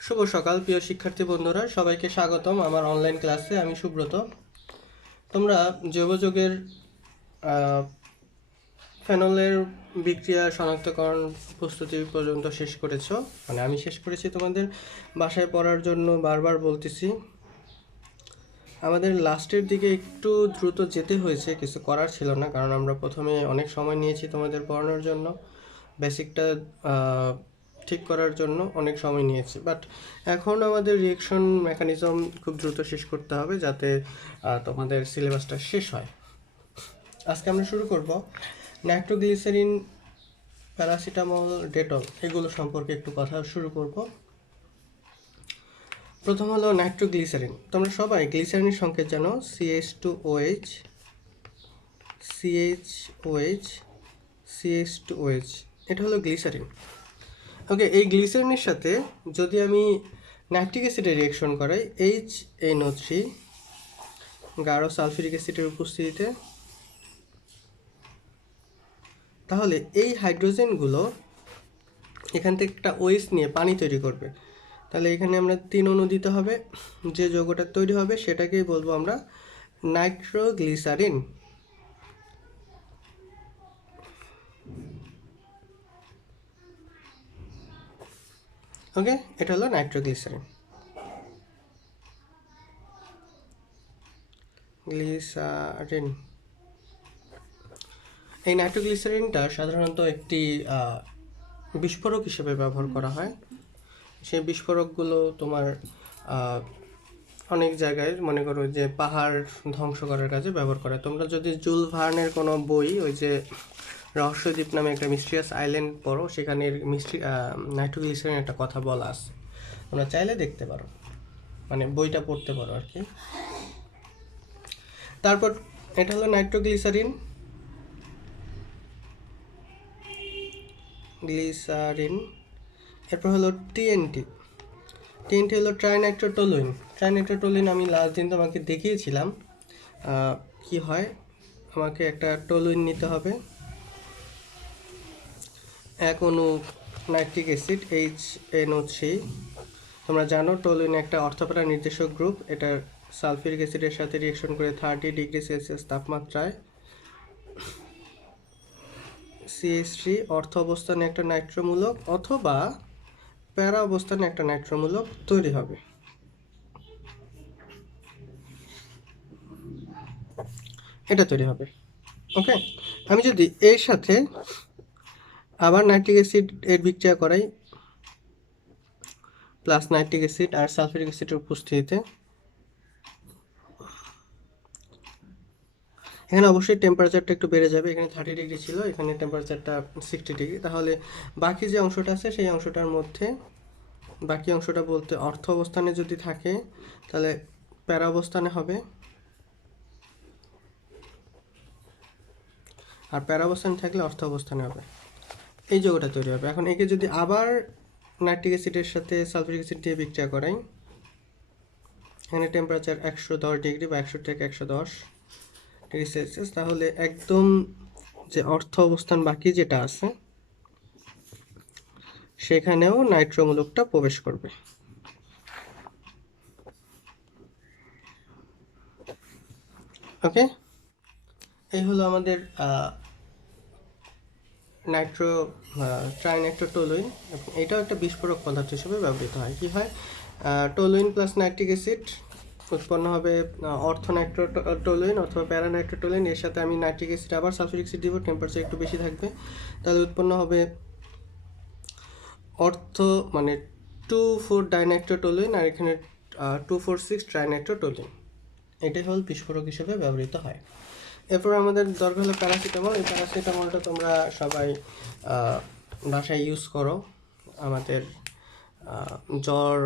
শুভ সকাল প্রিয় শিক্ষার্থী বন্ধুরা, সবাইকে স্বাগতম আমার অনলাইন ক্লাসে। আমি সুব্রত। তোমরা জৈবযৌগের ফেনলের বিক্রিয়া শনাক্তকরণ প্রস্তুতি পর্যন্ত শেষ করেছো, মানে আমি শেষ করেছি। তোমাদের বাসায় পড়ার জন্য বারবার বলতেছি। আমাদের লাস্টের দিকে একটু দ্রুত যেতে হয়েছে, কিছু করার ছিল না, কারণ আমরা প্রথমে অনেক সময় নিয়েছি তোমাদের পড়ানোর জন্য। বেসিকটা ঠিক করার জন্য অনেক সময় নিয়েছি, বাট এখন আমাদের রিয়েকশন মেকানিজম খুব দ্রুত শেষ করতে হবে, যাতে তোমাদের সিলেবাসটা শেষ হয়। আজকে আমরা শুরু করব নাইট্রোগ্লিসারিন, প্যারাসিটামল, ডেটল এগুলো সম্পর্কে একটু কথা শুরু করব। প্রথম হলো নাইট্রোগ্লিসারিন। তোমরা সবাই গ্লিসারিনের সংকেত জানো, CH2OH, CHOH, CH2OH। এটা হলো গ্লিসারিন। ওকে, এই গ্লিসারিনের সাথে যদি আমি নাইট্রিক অ্যাসিডের রিয়েকশন করাই, HNO3 গাঢ় সালফিউরিক অ্যাসিডের উপস্থিতিতে, তাহলে এই হাইড্রোজেনগুলো এখান থেকে একটা OH নিয়ে পানি তৈরি করবে। তাহলে এখানে আমরা 3 অণু দিতে হবে। যে যৌগটা তৈরি হবে সেটাকেই বলবো আমরা নাইট্রোগ্লিসারিন। ওকে, এটা হলো নাইট্রোগ্লিসারিন। গ্লিসারিন, এই নাইট্রোগ্লিসারিনটা সাধারণত একটি বিস্ফোরক হিসেবে ব্যবহার করা হয়। সেই বিস্ফোরকগুলো তোমার অনেক জায়গায়, মনে করো যে পাহাড় ধ্বংস করার কাজে ব্যবহার করে। তোমরা যদি জুল ভার্নের কোনো বই, ওই যে রহস্যদ্বীপ নামে একটা মিস্ট্রিয়াস আইল্যান্ড পড়ো, সেখানে নাইট্রোগ্লিসারিন একটা কথা বলা আছে, তোমরা চাইলে দেখতে পারো, মানে বইটা পড়তে পারো আর কি। তারপর এটা হলো নাইট্রোগ্লিসারিন, গ্লিসারিন। এরপর হলো টিএনটি। টিএনটি হলো ট্রাইনাইট্রোটোলুইন। ট্রাইনাইট্রোটোলুইন আমি লাস্ট দিন তোমাকে দেখিয়েছিলাম কি হয়। আমাকে একটা টোলুইন নিতে হবে, এক অণু নাইট্রিক অ্যাসিড HNO3। তোমরা জানো টোলুইন একটা অর্থোপ্যারা নির্দেশক গ্রুপ। এটা সালফিউরিক অ্যাসিডের সাথে রিয়েকশন করে 30 ডিগ্রি সেলসিয়াস তাপমাত্রায় CH3 অর্থ অবস্থানে একটা নাইট্রোমূলক অথবা প্যারা অবস্থানে একটা নাইট্রোমূলক তৈরি হবে। এটা তৈরি হবে। ওকে, আমি যদি এর সাথে আবার নাইট্রিক অ্যাসিড এর বিক্রিয়া করাই, প্লাস নাইট্রিক অ্যাসিড আর সালফিউরিক অ্যাসিডের উপস্থিতিতে, এখানে অবশ্যই টেম্পারেচারটা একটু বেড়ে যাবে। এখানে 30 ডিগ্রি ছিল, এখানে টেম্পারেচারটা 60 ডিগ্রি। তাহলে বাকি যে অংশটা আছে সেই অংশটার মধ্যে, বাকি অংশটা বলতে অর্থ অবস্থানে যদি থাকে তাহলে প্যারা অবস্থানে হবে, আর প্যারা অবস্থানে থাকলে অর্থ অবস্থানে হবে। এই যৌগটা তৈরি হবে। এখন একে যদি আবার নাইট্রিক অ্যাসিডের সাথে সালফিউরিক অ্যাসিড দিয়ে বিক্রিয়া করাই, এখানে টেম্পারেচার 110 ডিগ্রি বা 100 থেকে 110 ডিগ্রি সেলসিয়াস, তাহলে একদম যে অর্থ অবস্থান বাকি যেটা আছে সেখানেও নাইট্রোমূলকটা প্রবেশ করবে। ওকে, এই হলো আমাদের নাইট্রো ট্রাইনাইট্রোটোলুইন। এটাও একটা বিস্ফোরক পদার্থ হিসেবে ব্যবহৃত হয়। কি হয়, টোলুইন প্লাস নাইট্রিক অ্যাসিড উৎপন্ন হবে অর্থোনাইট্রোটোলুইন অথবা প্যারানাইট্রোটোলুইন। এর সাথে আমি নাইট্রিক অ্যাসিড আবার সালফিউরিক অ্যাসিড দিব, টেম্পারেচার একটু বেশি থাকবে, তাহলে উৎপন্ন হবে মানে 2,4 ডাইনাইট্রোটোলুইন, আর এখানে 2,4,6 ট্রাইনাইট্রোটোলুইন। এটাই হল বিস্ফোরক হিসেবে ব্যবহৃত হয়। এরপর আমাদের দরকার হলো প্যারাসিটামল। এই প্যারাসিটামলটা তোমরা সবাই বাসায় ইউজ করো। আমাদের জ্বর,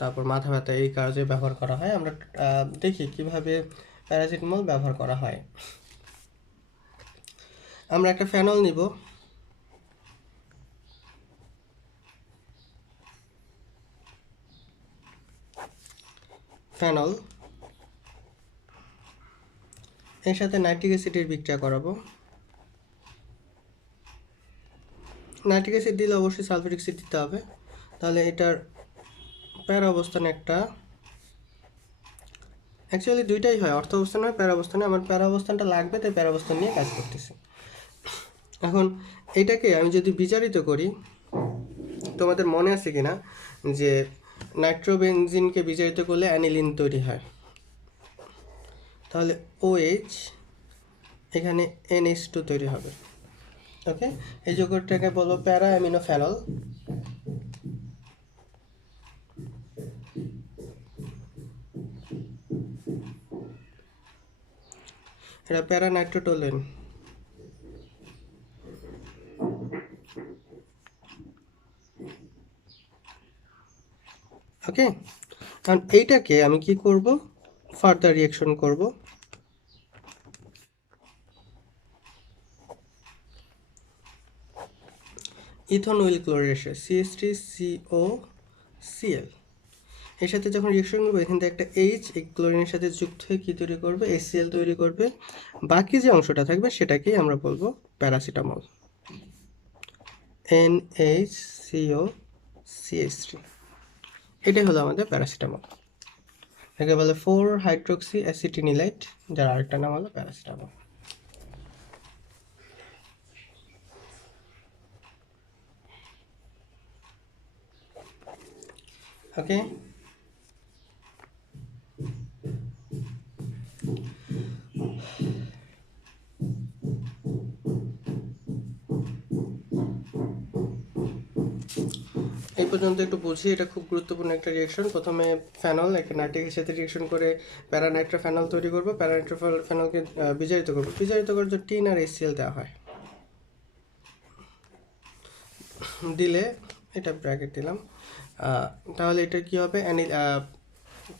তারপর মাথা ব্যথা এই কাজে ব্যবহার করা হয়। আমরা দেখি কিভাবে প্যারাসিটামল ব্যবহার করা হয়। আমরা একটা ফেনল নিব, ফেনল, এর সাথে নাইট্রিক অ্যাসিডের বিক্রিয়া করাবো। নাইট্রিক অ্যাসিড দিলে অবশ্যই সালফিউরিক অ্যাসিড দিতে হবে, তাহলে এটার প্যারা অবস্থানে একটা, অ্যাকচুয়ালি দুইটাই হয়, অর্থ অবস্থানে হয় প্যারা অবস্থানে। আমার প্যারা অবস্থানটা লাগবে, তাই প্যারা অবস্থান নিয়ে কাজ করতেছি। এখন এইটাকে আমি যদি বিচারিত করি, তোমাদের মনে আছে কিনা যে নাইট্রোবেনজিনকে বিজারিত করলে অ্যানিলিন তৈরি হয়, তাহলে OH এখানে NH2 তৈরি হবে। ওকে, এই যৌগটাকে বলবো প্যারা অ্যামিনোফেনল। এটা প্যারা নাইট্রোটোলেন। ওকে, কারণ এইটাকে আমি কি করব, ফার্দার রিয়াকশন করব। ইথনল ক্লোরেশন CH3COCl এর সাথে যখন রিয়াকশন করবো, এখান থেকে একটা H এই ক্লোরিনের সাথে যুক্ত হয়ে কি তৈরি করবে, HCl তৈরি করবে। বাকি যে অংশটা থাকবে সেটাকেই আমরা বলবো প্যারাসিটামল, NHCOCH3। এটাই হলো আমাদের প্যারাসিটামল। একে বলে 4-হাইড্রোক্সি অ্যাসিটিনিলাইট, যার আরেকটা নাম হলো প্যারাসিটামল। ওকে, এই পর্যন্ত একটু বুঝি, এটা খুব গুরুত্বপূর্ণ একটা রিয়েকশন। প্রথমে ফেনল একটা নাইট্রিকের সাথে রিয়েকশন করে প্যারানাইট্রোফেনল তৈরি করবো, প্যারানাইট্রোফেনলকে বিজারিত করবো, বিজারিত করার জন্য টিন আর HCl দেওয়া হয়, দিলে এটা ব্র্যাকেট দিলাম। তাহলে এটা কি হবে,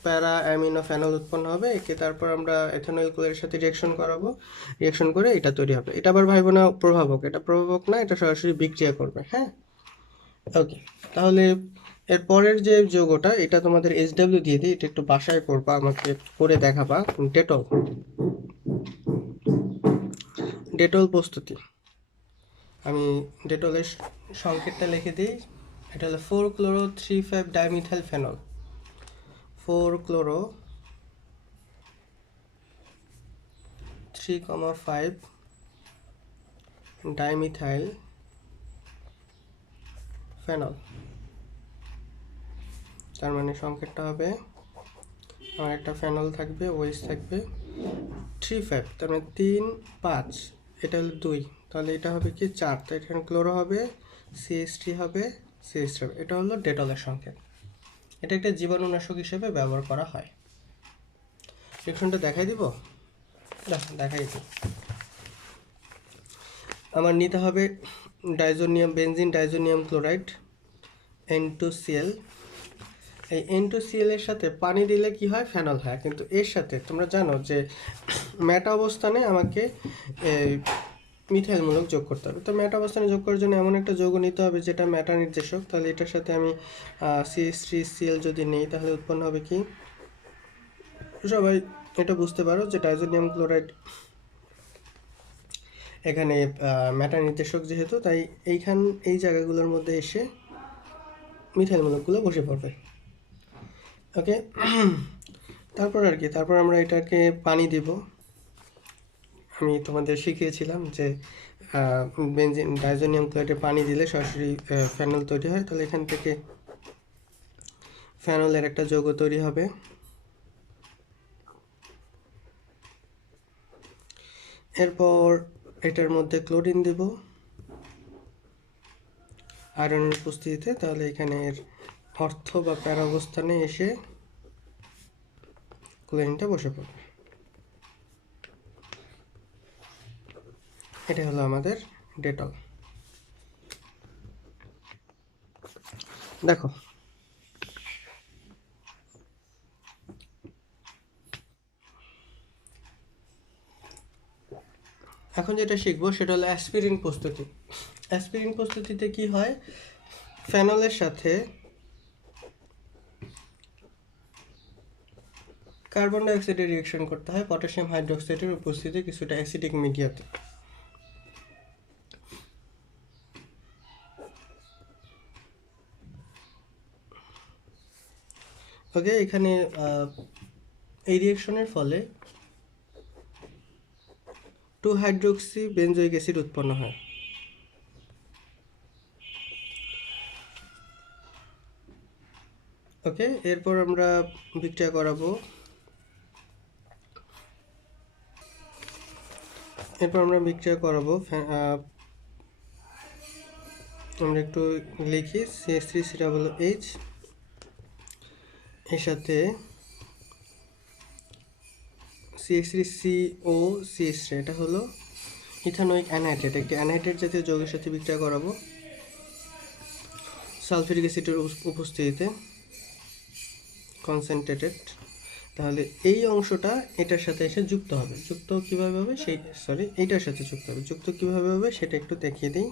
প্যারা অ্যামিনোফেনল উৎপন্ন হবে। একে তারপর আমরা এথানল ক্লোরের সাথে রিয়েকশন করাবো, রিয়েকশন করে এটা তৈরি হবে। এটা আবার ভাইবো না প্রভাবক, এটা প্রভাবক না, এটা সরাসরি বিক্রিয়া করবে। হ্যাঁ, ওকে, তাহলে এর পরের যে যৌগটা, এটা তোমাদের SW দিয়ে দিই, এটা একটু বাসায় করবা, আমাকে করে দেখাবা। ডেটল, ডেটল প্রস্তুতি। আমি ডেটলের সংকেতটা লিখে দিই। এটা হলো 4-chloro-3,5-ডাইমিথাইল ফেনল, 4-chloro-3,5-ডাইমিথাইল ফেনল। তার মানে সংকেতটা হবে, আমার একটা ফেনল থাকবে, OH থাকবে, 3-5, তার মানে 3-5, এটা হলো 2, তাহলে এটা হবে কি 4, তো এখানে ক্লোরো হবে, CH3 হবে, CH3 হবে। এটা হলো ডেটলের সংকেত। এটা একটা জীবাণুনাশক হিসেবে ব্যবহার করা হয়। রিঅ্যাকশনটা দেখাই দিব, দেখাই দিব। আমার নিতে হবে diazonium, benzene diazonium chloride, N2Cl। এই N2Cl এর সাথে পানি দিলে কি হয়, ফেনল হয়। কিন্তু এর সাথে তোমরা জানো যে ম্যাটা অবস্থানে আমাকে মিথাইলমূলক যোগ করতে হবে। তো ম্যাটা অবস্থানে যোগ করার জন্য এমন একটা যৌগ নিতে হবে যেটা ম্যাটা নির্দেশক। তাহলে এটার সাথে আমি CH3Cl যদি নেই, তাহলে উৎপন্ন হবে কি, সবাই এটা বুঝতে পারো যে ডাইজোনিয়াম ক্লোরাইড এখানে ম্যাটা নির্দেশক যেহেতু, তাই এই জায়গাগুলোর মধ্যে এসে মিথাইলমূলকগুলো বসে পড়বে। ওকে, তারপর আর কি, তারপর আমরা এটাকে পানি দিব। আমি তোমাদের শিখিয়েছিলাম যে বেনজিন ডাইজোনিয়াম ক্লোরাইডে পানি দিলে সরাসরি ফেনল তৈরি হয়। তাহলে এখান থেকে ফেনলের একটা যৌগ তৈরি হবে। এরপর এটার মধ্যে ক্লোরিন দেব আয়রনের উপস্থিতিতে, তাহলে এখানে এর অর্থ বা প্যারা অবস্থানে এসে ক্লোরিনটা বসে পড়বে। এটা হলো আমাদের ডেটল। দেখো, এখন যেটা শিখবো সেটা হলো অ্যাসপিরিন প্রস্তুতি। অ্যাসপিরিন প্রস্তুতিতে কি হয়, ফেনলের সাথে কার্বন ডাইঅক্সাইডের রিঅ্যাকশন করতে হয় পটাশিয়াম হাইড্রোক্সাইডের উপস্থিতি কিছুটা অ্যাসিডিক মিডিয়াতে। ওকে, এখানে এই রিয়েকশনের ফলে 2 হাইড্রোক্সি বেঞ্জোইক অ্যাসিড উৎপন্ন হয়। ওকে, এরপর আমরা বিক্রিয়া করাবো। আমরা একটু লিখি CH3COOH এর সাথে CH3COCH3, এটা হলো ইথানোয়িক অ্যানহাইড্রেট, একটি অ্যানহাইড্রেট জাতীয় যৌগের সাথে বিক্রিয়া করাবো সালফিউরিক অ্যাসিডের উপস্থিতিতে কনসেন্ট্রেটেড। তাহলে এই অংশটা এটার সাথে এসে যুক্ত হবে। এইটার সাথে যুক্ত কিভাবে হবে সেটা একটু দেখিয়ে দিই।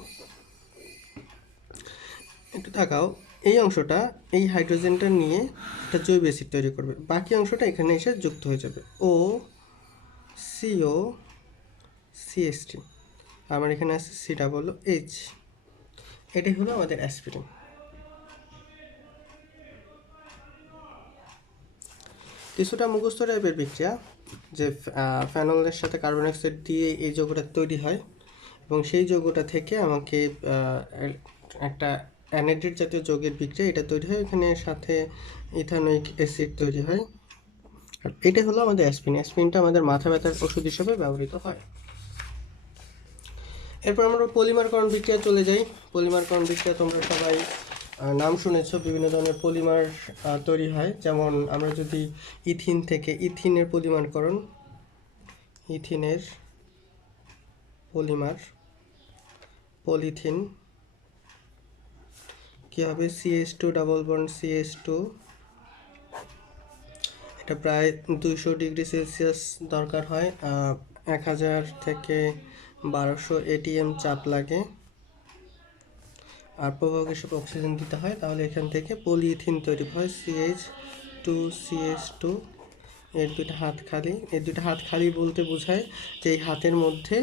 একটু তাকাও, এই অংশটা এই হাইড্রোজেনটা নিয়ে একটা জৈব অ্যাসিড তৈরি করবে, বাকি অংশটা এখানে এসে যুক্ত হয়ে যাবে OCOCH3। আমার এখানে আছে COOH। এটাই হলো আমাদের অ্যাসপিরিন। কিছুটা মুখস্থ টাইপের বিক্রিয়া, যে ফেনলের সাথে কার্বন ডাইঅক্সাইড দিয়ে এই যৌগটা তৈরি হয় এবং সেই যৌগটা থেকে আমাকে একটা অ্যানহাইড্রেট জাতীয় যৌগের বিক্রিয়া এটা তৈরি হয়, এখানে সাথে ইথানোয়িক অ্যাসিড তৈরি হয়। আর এটা হলো আমাদের অ্যাসপিরিন। অ্যাসপিরিনটা আমাদের মাথা ব্যথার ওষুধ হিসেবে ব্যবহৃত হয়। এরপর আমরা পলিমারকরণ বিক্রিয়া চলে যাই। পলিমারকরণ বিক্রিয়া তোমরা সবাই নাম শুনেছ, বিভিন্ন ধরনের পলিমার তৈরি হয়। যেমন আমরা যদি ইথিন থেকে ইথিনের পলিমারকরণ, ইথিনের পলিমার পলিথিন কী হবে, CH2 ডাবল বন্ড CH2, এটা প্রায় 200 ডিগ্রি সেলসিয়াস দরকার হয়, 1000 থেকে 1200 ATM চাপ লাগে, আর প্রভাবক হিসেবে অক্সিজেন দিতে হয়। তাহলে এখান থেকে পলিইথিন তৈরি হয়, CH2CH2। এর দুইটা হাত খালি। এই দুইটা হাত খালি বলতে বোঝায় যে এই হাতের মধ্যে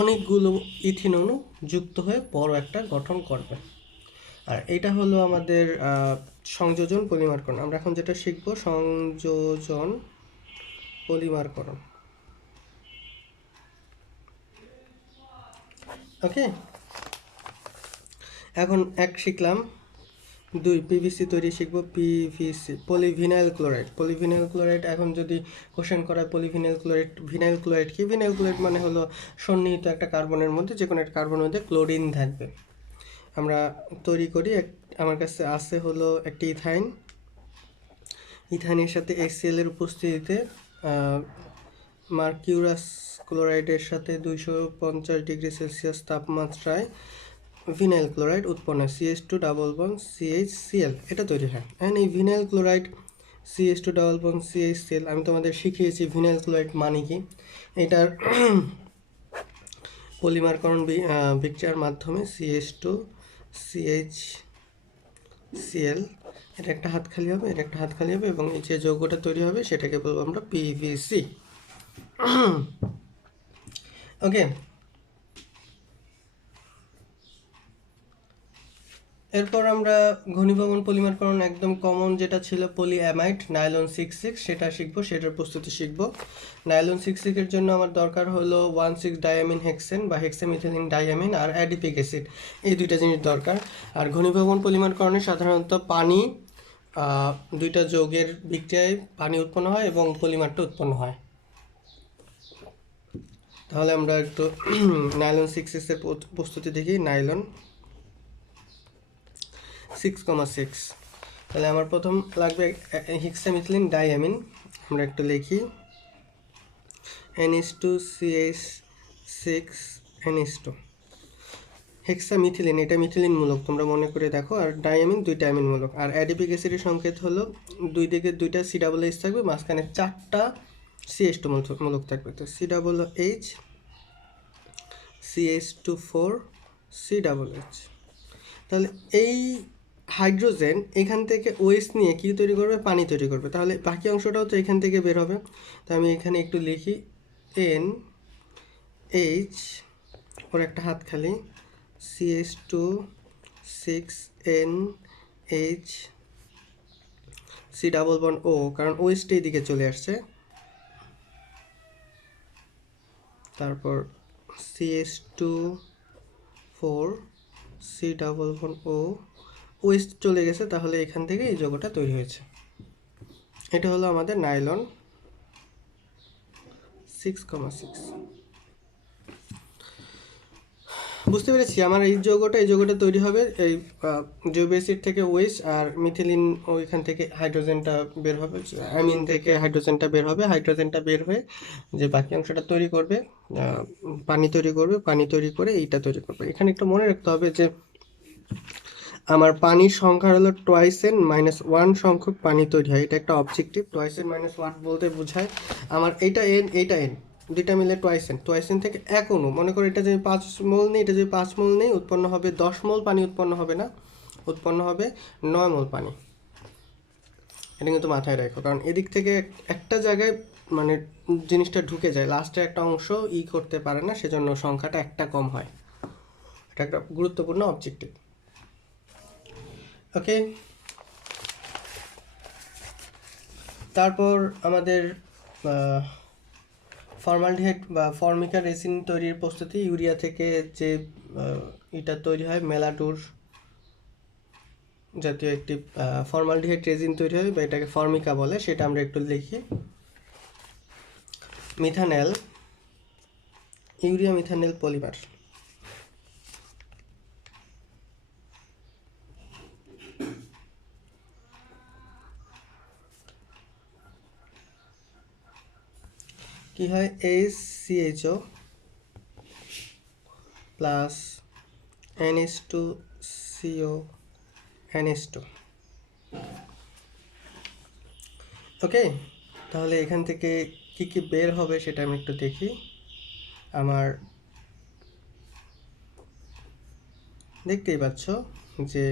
অনেকগুলো ইথিন অণু যুক্ত হয়ে বড় একটা গঠন করবে। আর এটা হলো আমাদের সংযোজন পলিমারকরণ। আমরা এখন যেটা শিখবো সংযোজন পলিমারকরণ। ওকে, এখন এক শিখলাম। 2 PVC তৈরি শিখবো। PVC polyvinyl chloride. Polyvinyl chloride এখন যদি কোশ্চেন করায় পলিভিনাইল ক্লোরাইড, ভিনাইল ক্লোরাইড কি? ভিনাইল ক্লোরাইড মানে হলো সন্নিহিত একটা কার্বনের মধ্যে যে কোনো একটা কার্বনের মধ্যে ক্লোরিন থাকবে। আমরা তৈরি করি, আমার কাছে আছে হলো একটি ইথাইন। ইথাইনের সাথে HCl এর উপস্থিতিতে মার্কিউরাস ক্লোরাইডের সাথে 250 ডিগ্রি সেলসিয়াস তাপমাত্রায় ভিনাইল ক্লোরাইড উৎপন্ন হয়, CH2 ডাবল বন্ড CHCl, এটা তৈরি হয়। অ্যান্ড এই vinyl chloride CH2 double bond CHCl আমি তোমাদের শিখিয়েছি ভিনাইল ক্লোরাইড মানে কি। এটার পলিমারকরণ বিক্রিয়ার মাধ্যমে CH2 CHCl, এটা একটা হাত খালি হবে, এটা একটা হাত খালি হবে, এবং এই যে যৌগটা তৈরি হবে সেটাকে বলবো আমরা PVC। ওকে, এরপর আমরা ঘনীভবন পলিমারকরণ একদম কমন যেটা ছিল পলিঅ্যামাইড নাইলন 66, সেটা শিখবো, সেটার প্রস্তুতি শিখবো। নাইলন 66 এর জন্য আমার দরকার হলো 1,6-ডায়ামিন হেক্সেন বা হেক্সামিথিলিন ডায়ামিন আর অ্যাডিপিক অ্যাসিড, এই দুইটা জিনিস দরকার। আর ঘনীভবন পলিমারকরণে সাধারণত পানি, দুইটা যৌগের বিক্রিয়ায় পানি উৎপন্ন হয় এবং পলিমারটা উৎপন্ন হয়। তাহলে আমরা একটু নাইলন 66 এর প্রস্তুতি দেখি। নাইলন 6,6, তাহলে আমার প্রথম লাগবে হেক্সামিথিলিন ডাইঅ্যামিন। আমরা একটু লিখি NH2CH6NH2। হেক্সামিথিলিন এটা মিথিলিন মূলক, তোমরা মনে করে দেখো, আর ডাইঅ্যামিন দুইটা অ্যামিন মূলক। আর অ্যাডিপিক অ্যাসিডের সংকেত হলো দুই দিকে দুইটা COOH থাকবে, মাঝখানে 4টা CH2 মূলক থাকবে। তো COOH CH2 4 COOH। তাহলে এই হাইড্রোজেন এখান থেকে OH নিয়ে কী তৈরি করবে? পানি তৈরি করবে। তাহলে বাকি অংশটাও তো এখান থেকে বের হবে। তো আমি এখানে একটু লিখি NH, ওর একটা হাত খালি, CH2 6NH C double bond ও, কারণ ওয়েস্ট এই দিকে চলে আসছে। তারপর CH2 4 সি ডাবল বন্ড ও, ওয়েস্ট চলে গেছে, তাহলে এখান থেকে এই যৌগটা তৈরি হয়েছে। এটা হলো আমাদের নাইলন 6,6। বুঝতে পেরেছি, আমার এই যৌগটা তৈরি হবে এই জৈব অ্যাসিড থেকে ওয়েস্ট, আর মিথিলিন ওইখান থেকে হাইড্রোজেনটা বের হবে, অ্যামিন থেকে হাইড্রোজেনটা বের হবে। হাইড্রোজেনটা বের হয়ে যে বাকি অংশটা তৈরি করবে, পানি তৈরি করবে, পানি তৈরি করে এইটা তৈরি করবে। এখানে একটু মনে রাখতে হবে যে আমার পানির সংখ্যা হলো (2n - 1) সংখ্যক পানি তৈরি হয়। এটা একটা অবজেক্টিভ। 2n - 1 বলতে বোঝায় আমার এইটা n দুইটা মিলে 2n থেকে এক অণু, মনে করো এটা যদি 5 মোল নেই, এটা যদি 5 মোল নেই, উৎপন্ন হবে 10 মোল পানি, উৎপন্ন হবে না, উৎপন্ন হবে 9 মোল পানি। এটা কিন্তু মাথায় রাখো, কারণ এদিক থেকে একটা জায়গায় মানে জিনিসটা ঢুকে যায়, লাস্টে একটা অংশ করতে পারে না, সেজন্য সংখ্যাটা একটা কম হয়। এটা একটা গুরুত্বপূর্ণ অবজেক্টিভ। ওকে, তারপর আমাদের ফর্মালডিহাইড বা ফর্মিকা রেসিন তৈরির প্রস্তুতি। ইউরিয়া থেকে যে এটা তৈরি হয়, মেলাডুর জাতীয় একটি ফর্মালডিহাইড রেজিন তৈরি হয়, বা এটাকে ফর্মিকা বলে, সেটা আমরা একটু লিখি। Methanal, urea methanal polymer. কি হয়, HCHO প্লাস NH2CO NH2। ওকে, তাহলে এখান থেকে কি কি বের হবে সেটা আমি একটু দেখি। আমার দেখতেই পাচ্ছ যে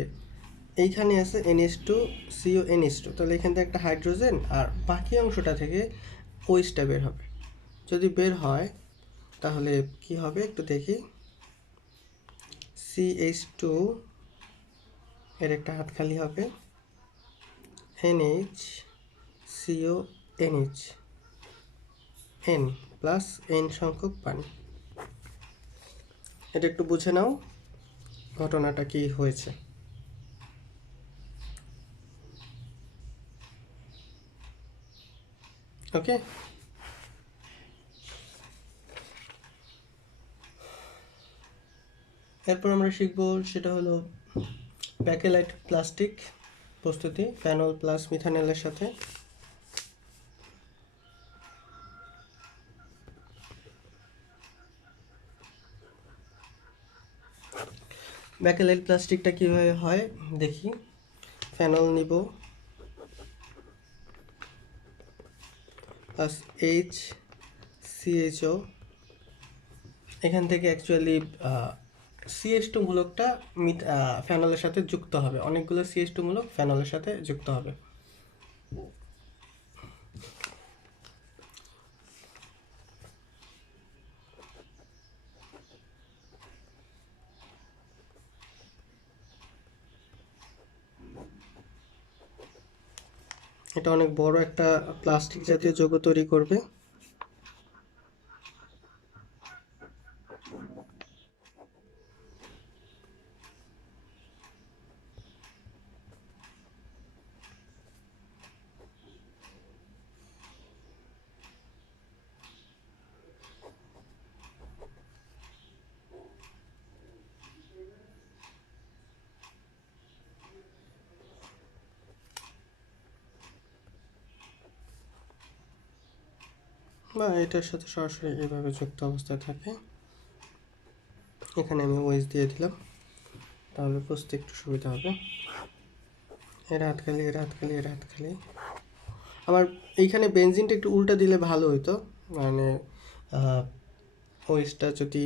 এইখানে আছে NH2CO NH2, তাহলে এখান থেকে একটা হাইড্রোজেন, আর বাকি অংশটা থেকে ওয়েস্টটা বের হবে। যদি বের হয় তাহলে কি হবে একটু দেখি। CH2 এর একটা হাত খালি হবে, NH CO NH, N plus N সংখ্যক পানি। এটা একটু বুঝে নাও ঘটনাটা কি হয়েছে। ওকে, এরপর আমরা শিখব, সেটা হলো ব্যাকেলাইট প্লাস্টিক প্রস্তুতি, ফেনল প্লাস মিথানেলের সাথে। ব্যাকেলাইট প্লাস্টিকটা কীভাবে হয় দেখি। ফেনল নিব প্লাস HCHO, এখান থেকে অ্যাকচুয়ালি CH2 মূলকটা ফেনলের সাথে যুক্ত হবে, অনেকগুলো CH2 মূলক ফেনলের সাথে যুক্ত হবে। এটা অনেক বড় একটা প্লাস্টিক জাতীয় যৌগ তৈরি করবে। বা এটার সাথে সরাসরি এভাবে যুক্ত অবস্থায় থাকে। এখানে আমি ওয়েজ দিয়ে দিলাম, তাহলে বুঝতে একটু সুবিধা হবে। এর হাতখালি, এর হাতখালি, এর হাতখালি। আমার এইখানে বেনজিনটা একটু উল্টা দিলে ভালো হতো, মানে ওয়েজটা যদি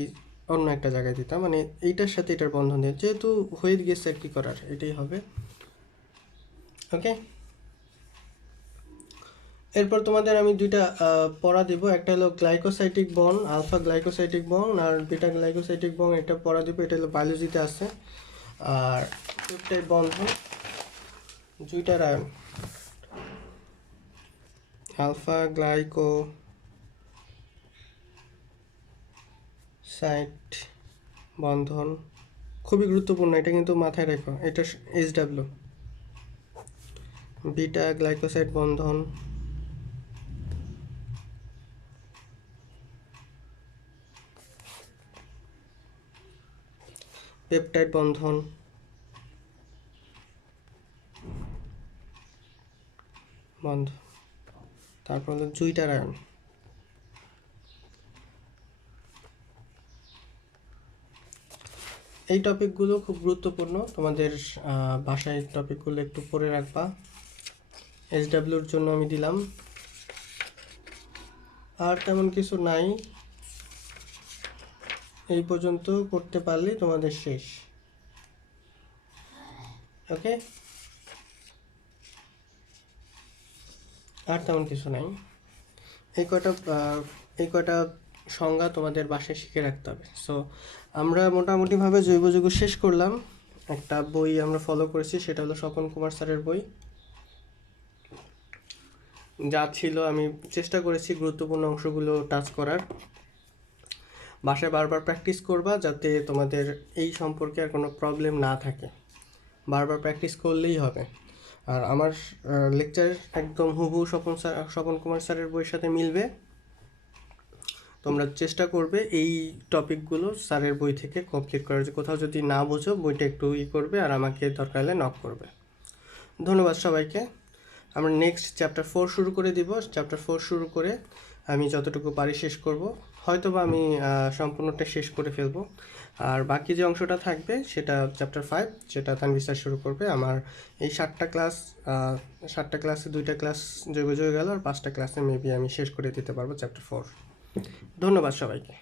অন্য একটা জায়গায় দিতাম, মানে এইটার সাথে এটার বন্ধন দিয়ে, যেহেতু হয়ে গেছে আর কি করার, এটাই হবে। ওকে, এরপর তোমাদের আমি দুইটা পড়া দিব। একটা হলো glycosidic bond, alpha glycosidic bond, আর বিটা গ্লাইকোসাইটিক বন্ড, এটা পড়া দিব। এটা হলো বায়োলজিতে আছে। আর পেপটাইড বন্ধন, দুইটার আয়ন, আলফা গ্লাইকোসাইড বন্ধন খুবই গুরুত্বপূর্ণ, এটা কিন্তু মাথায় রেখো, এটা SW। বিটা গ্লাইকোসাইড বন্ধন, পেপটাইড বন্ধন, তারপর হলো জুইটার আয়ন। এই টপিকগুলো খুব গুরুত্বপূর্ণ, তোমাদের বাসায় টপিকগুলো একটু পড়ে রাখবা। SWর জন্য আমি দিলাম, আর তেমন কিছু নাই, এই পর্যন্ত করতে পারলে তোমাদের শেষ। ওকে, আর তেমন কিছু নাই। এই কয়টা সংজ্ঞা তোমাদের বাসায় শিখে রাখতে হবে। সো আমরা মোটামুটিভাবে জৈব যৌগ শেষ করলাম। একটা বই আমরা ফলো করেছি, সেটা হলো স্বপন কুমার স্যারের বই। যা ছিল আমি চেষ্টা করেছি গুরুত্বপূর্ণ অংশগুলো টাচ করার। বাসায় বারবার প্র্যাকটিস করবা যাতে তোমাদের এই সম্পর্কে আর কোনো প্রবলেম না থাকে, বারবার প্র্যাকটিস করলেই হবে। আর আমার লেকচার একদম হুবহু স্বপন কুমার স্যারের বইয়ের সাথে মিলবে। তোমরা চেষ্টা করবে এই টপিকগুলো স্যারের বই থেকে কমপ্লিট করার। কোথাও যদি না বোঝো বইটা একটু করবে, আর আমাকে দরকার হলে নক করবে। ধন্যবাদ সবাইকে। আমরা নেক্সট চ্যাপ্টার 4 শুরু করে দিব। চ্যাপ্টার 4 শুরু করে আমি যতটুকু পারি শেষ করব, হয়তোবা আমি সম্পূর্ণটা শেষ করে ফেলবো। আর বাকি যে অংশটা থাকবে সেটা চ্যাপ্টার 5, সেটা তানভীর স্যার শুরু করবে। আমার এই 7টা ক্লাসে 2টা ক্লাস জৈব গেল, আর 5টা ক্লাসে মেবি আমি শেষ করে দিতে পারবো চ্যাপ্টার 4। ধন্যবাদ সবাইকে।